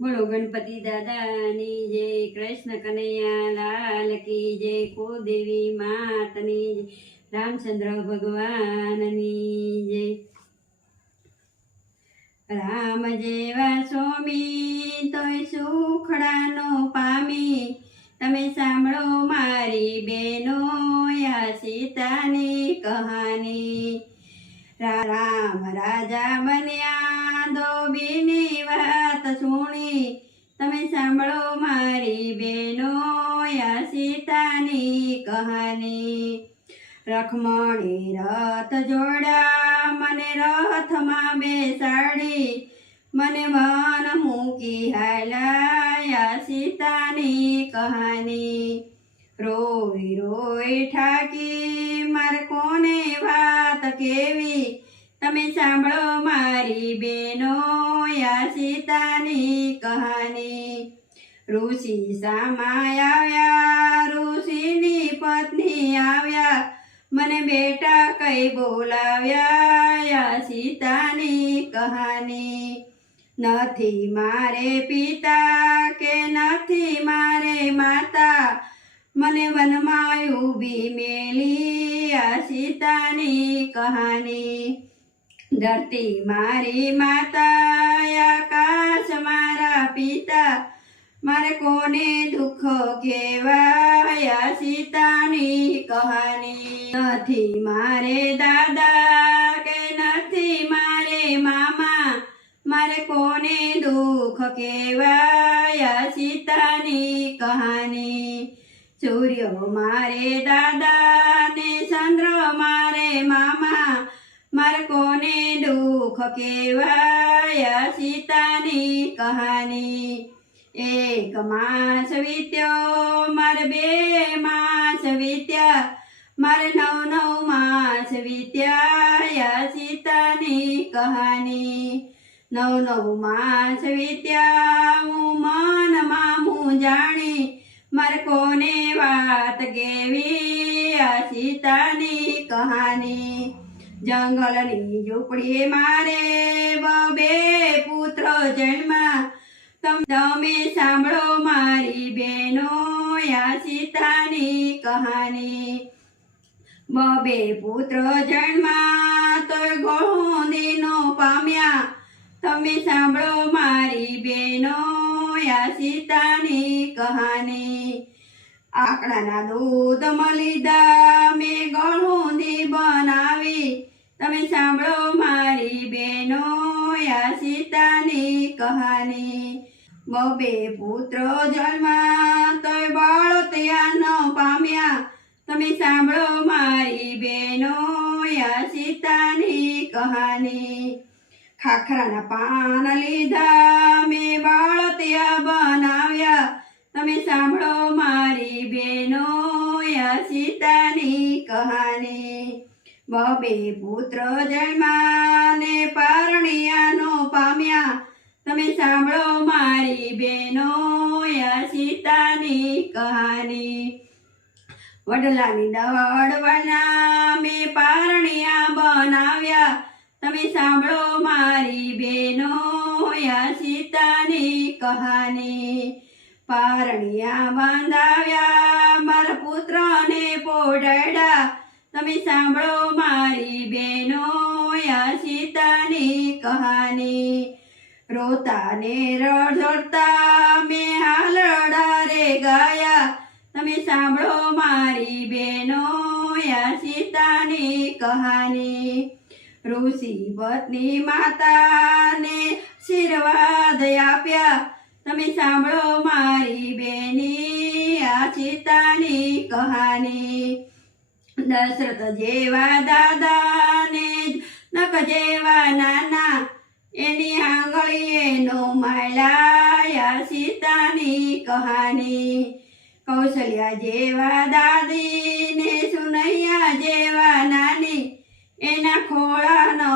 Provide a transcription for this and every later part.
બોલો, ગણપતિ દાદાની જય, કૃષ્ણ કનૈયા લાલ કી જય, કુળદેવી માતની જય, રામચંદ્ર ભગવાનની જય. રામ જેવા સ્વામી, તોય સુખડાનો પામી. તમે સાંભળો મારી બેનો યા સીતાની કહાની. રામ રાજા બન્યા ધોબીની વાત સુણી. તમે સાંભળો મારી બેનો યા સીતાની કહાની. રખમણી રથ જોડા મને રથમાં બેસાડી. મને મન મૂકી હાલાયા સીતાની કહાની. રોઈ રોઈ ઠાકી સાંભળો મારી બેનો યા સીતાની કહાની. ઋષિ સામાય આવ્યા, ઋષિની પત્ની આવ્યા. મને બેટા કઈ બોલાવ્યા યા સીતાની કહાની. નથી મારે પિતા કે નથી મારે માતા. મને વનમાં ઊભી મેલી આ સીતાની કહાની. ધરતી મારી માતા આકાશ મારા પિતા. મારે કોને દુઃખ કેવાયા સીતાની કહાની? નથી મારે દાદા કે નથી મારે મામા. મારે કોને દુઃખ કેવાયા સીતાની કહાની? સૂર્ય મારે દાદા ને ચંદ્ર મારે મામા. મારે કોને દુઃખ કહેવાયા સીતાની કહાની એક માસ વીત્યો માર બે માસ વીત્યા માર નવ નવ માસ વીત્યા સીતાની કહાની નવ નવ માસ વીત્યા હું મનમાં હું જાણી માર કોને વાત કેવી સીતાની કહાની જંગલની ઝૂંપડી મારે બબે પુત્ર જન્મા. તમે સાંભળો મારી બેનો યા સીતાની કહાની. બબે પુત્ર જન્મા, તોય ગોંદીનો પામ્યા. તમે સાંભળો મારી બેનો યા સીતાની કહાની. આકડાના દૂધ લીધા મેં ગળુંદી બબે પુત્ર જન્મા તોય બાળો તૈયાર ન પામ્યા. તમે સાંભળો મારી બેનો યા સીતાની કહાની. ખાખરાના પાન લીધા મેં બાળો ત્યાં બનાવ્યા. તમે સાંભળો મારી બેનો યા સીતાની કહાની. બબે પુત્ર જન્મા ને પારણિયાનો પામ્યા. તમે સાંભળો બેનો યા કહાની. વડલાની દવડવાના મેં પારણિયા બનાવ્યા. તમે સાંભળો મારી બહેનો યા સીતાની કહાની. પારણિયા બાંધાવ્યા, મારા પુત્રને પોઢડા તમે સાંભળો રોતાને રડતા મે હાલડા રે ગાયા. તમે સાંભળો મારી બેનો યા સીતાની કહાની. ઋષિ પત્ની માતાને શીર્વાદ આપ્યા. તમે સાંભળો મારી બેની આ સીતાની કહાની. દશરથ જેવા દાદાને એની આંગળીએ નો માયલાયા સીતાની કહાની. કૌશલ્યા જેવા દાદીને, સુનૈયા જેવા નાની, એના ખોળાનો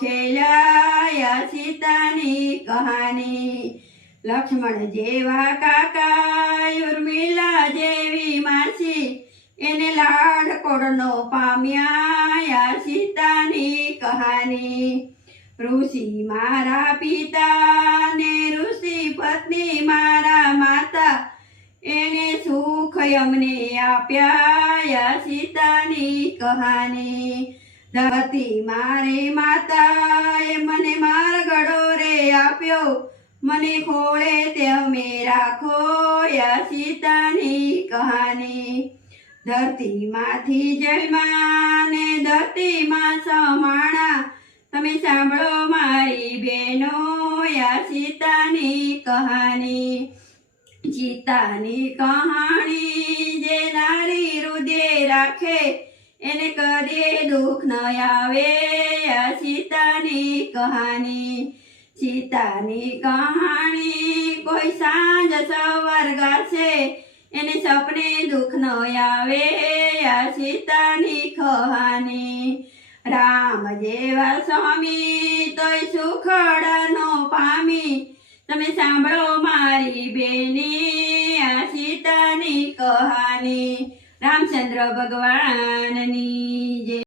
ખેલાયા સીતાની કહાની. લક્ષ્મણ જેવા કાકા ઉર્મિલા જેવી માસી, એને લાડ કોડનો પામ્યા સીતાની કહાની. ઋષિ મારા પિતા ને ઋષિ પત્ની મારા માતા. એને સુખ અમને આપ્યા સીતાની કહાની. ધરતી મારે માતાએ મને માર ગળો રે આપ્યો. મને ખોળે તે અમે રાખો સીતાની કહાની. ધરતીમાંથી જન્માને ધરતીમાં સમાણા. તમે સાંભળો મારી બેનો યા સીતાની કહાની. સીતાની કહાણી જે નારી હૃદય રાખે, એને કદી દુઃખ ન આવે આ સીતાની કહાની. સીતાની કહાણી કોઈ સાંજ સવાર ગાશે, એને સપને દુઃખ ન આવે આ સીતાની કહાની. રામ જેવા સ્વામી, તોય સુખડ નો પામી. તમે સાંભળો મારી બેની આ સીતાની કહાની. રામચંદ્ર ભગવાનની જય